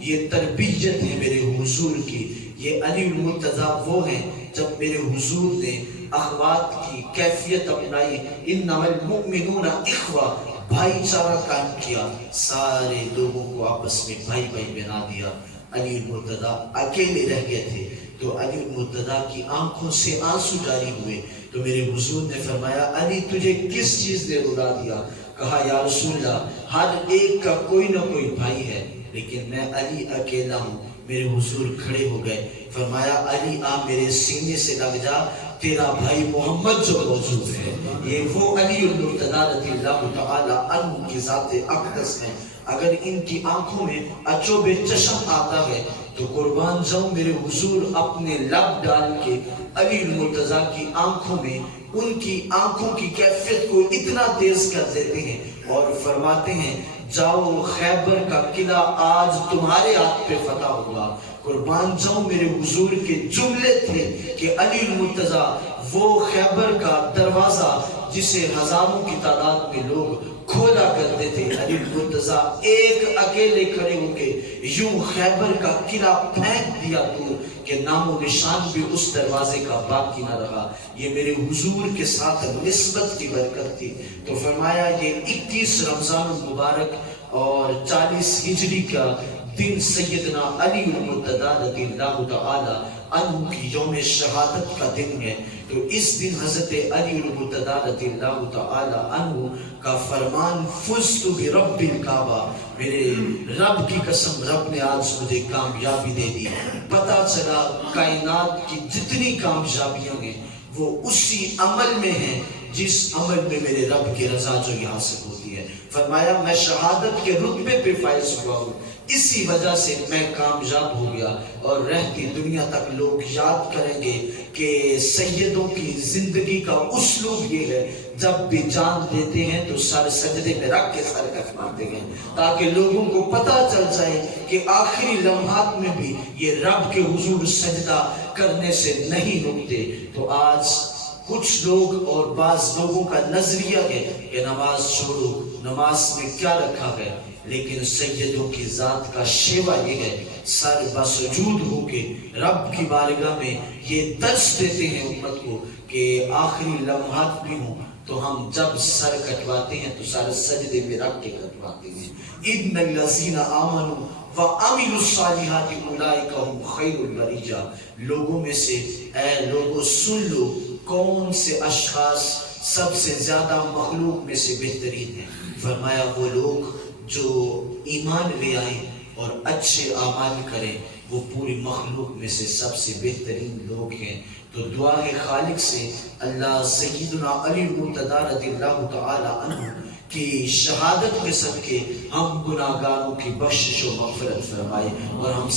یہ تربیت ہے میرے حضور کی. یہ علی المرتضیٰ وہ ہیں جب میرے حضور نے اخوات کی کیفیت اپنائی. انما المؤمنون اخوہ، بھائی چارہ قائم کیا، سارے لوگوں کو آپس میں بھائی بھائی بنا دیا. علی المرتضیٰ اکیلے رہ گئے تھے تو علی المرتضیٰ کی آنکھوں سے آنسو جاری ہوئے تو میرے حضور نے فرمایا علی تجھے کس چیز نے رلا دیا؟ کہا یا رسول اللہ ہر ایک کا کوئی نہ کوئی بھائی ہے لیکن میں علی اکیلا ہوں. میرے حضور کھڑے ہو گئے، فرمایا علی آ میرے سینے سے لگ جا، تیرا بھائی محمد جو موجود ہے. یہ وہ علی المرتضیٰ رضی اللہ تعالی عنہ کی ذات اقدس ہے. اگر ان کی آنکھوں میں اچوب چشم آتا ہے تو قربان جاؤں میرے حضور اپنے لب ڈال کے علی المرتضیٰ کی آنکھوں میں ان کی آنکھوں کی کیفیت کو اتنا تیز کر دیتے ہیں اور فرماتے ہیں جاؤ خیبر کا قلعہ آج تمہارے ہاتھ پہ فتح ہوا. قربان جاؤں میرے حضور کے جملے تھے کہ علی المرتضیٰ وہ خیبر کا دروازہ جسے ہزاروں کی تعداد میں لوگ کھولا کرتے تھے، علی المرتضیٰ ایک اکیلے کھڑے ہو کے یوں خیبر کا قلعہ پھینک دیا دور کہ نام و نشان بھی اس دروازے کا باقی نہ رہا. یہ میرے حضور کے ساتھ نسبت کی برکت تھی. تو فرمایا یہ 21 رمضان المبارک اور 40 ہجری کا دن سیدنا علی المرتضیٰ رضی اللہ تعالی عنہ کی یوم شہادت کا دن ہے. تو اس دن حضرت علی المرتضیٰ رضی اللہ تعالی عنہ کا فرمان فزت برب الکعبہ، میرے رب کی قسم رب نے آج مجھے کامیابی دے دی. پتہ چلا کائنات کی جتنی کامیابیاں ہیں وہ اسی عمل میں ہیں جس عمل میں میرے رب کی رضا جو یہاں سے ہوتی ہے. فرمایا میں شہادت کے رتبے پہ فائز ہوا ہوں، اسی وجہ سے میں کامیاب ہو گیا اور رہتی دنیا تک لوگ یاد کریں گے کہ سیدوں کی زندگی کا اسلوب یہ ہے جب بھی جان دیتے ہیں تو سر سجدے میں رکھ کے سر کٹواتے ہیں تاکہ لوگوں کو پتہ چل جائے کہ آخری لمحات میں بھی یہ رب کے حضور سجدہ کرنے سے نہیں رکتے. تو آج کچھ لوگ اور بعض لوگوں کا نظریہ ہے کہ نماز چھوڑو، نماز میں کیا رکھا ہے، لیکن سیدوں کی ذات کا شیوا یہ ہے سر بسجود ہو کے رب کی بارگاہ میں یہ درس دیتے ہیں امت کو کہ آخری لمحات بھی ہوں تو ہم جب سر کٹواتے ہیں تو سر سجدے میں رکھ کے کٹواتے ہیں. اِنَّ الَّذِينَ آمَنُوا وَعَمِلُوا الصَّالِحَاتِ أُولَٰئِكَ هُمْ خَيْرُ الْبَرِيَّةِ. لوگوں میں سے اے لوگوں سن لو کون سے اشخاص سب سے زیادہ مخلوق میں سے بہترین ہیں. فرمایا وہ لوگ جو ایمان لے آئیں اور اچھے اعمال کریں وہ پوری مخلوق میں سے سب سے بہترین لوگ ہیں. تو دعا ہے خالق سے اللہ سیدنا علی المرتضیٰ رضی اللہ تعالی عنہ کی شہادت کے صدقے ہم گناہگاروں کی بخشش و مغفرت فرمائے اور ہم